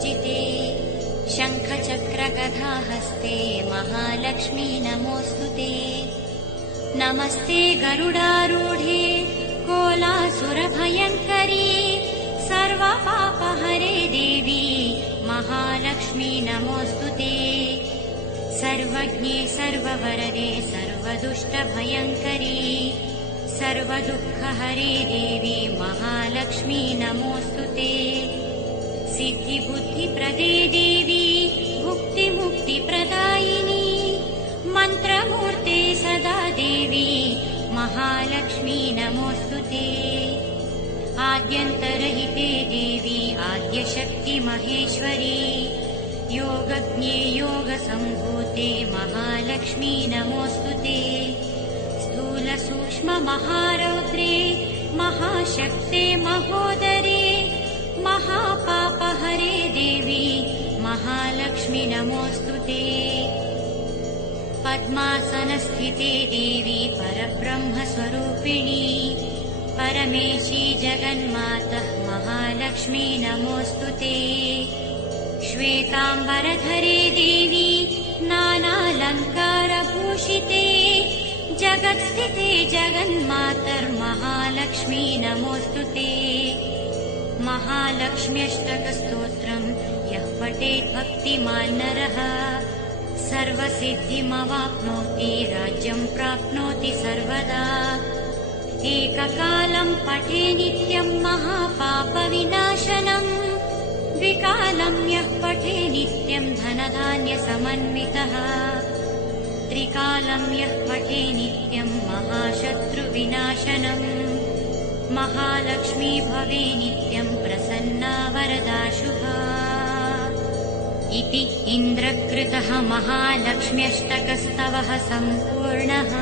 पूजिते शङ्खचक्रगदाहस्ते महालक्ष्मी नमोऽस्तुते नमस्ते गरुडारूढे कोलासुरभयङ्करी सर्वपापहरे देवी महालक्ष्मी नमोऽस्तुते सर्वज्ञे सर्ववरदे सर्वदुष्टभयङ्करी सर्वदुःखहरे देवी महालक्ष्मी नमोऽस्तुते सिद्धिबुद्धिप्रदे देवी भुक्तिमुक्तिप्रदायिनी मन्त्रमूर्ते सदा देवी महालक्ष्मी नमोऽस्तुते आद्यन्तरहिते देवी आद्यशक्ति महेश्वरी योगज्ञे योगसम्भूते महालक्ष्मी नमोऽस्तुते स्थूलसूक्ष्म महारौद्रे महाशक्ते महोदरे महापापहरे देवी महालक्ष्मी नमोऽस्तुते पद्मासनस्थिते देवी परब्रह्मस्वरूपिणी परमेशी जगन्मातः महालक्ष्मी नमोऽस्तुते श्वेताम्बरधरे देवी नानालङ्कारभूषिते जगत्स्थिते जगन्मातर्महालक्ष्मी नमोऽस्तुते महालक्ष्म्यष्टकस्तोत्रम् यः पठेत् भक्तिमान् नरः सर्वसिद्धिमवाप्नोति राज्यं प्राप्नोति सर्वदा एककालं पठे नित्यं महापापविनाशनम् द्विकालं यः पठे नित्यं धनधान्यसमन्वितः त्रिकालं यः पठे नित्यं महाशत्रुविनाशनम् महालक्ष्मी भवे नित्यं प्रसन्ना वरदा शुभा इति इन्द्रकृतः महालक्ष्म्यष्टकस्तवः सम्पूर्णः।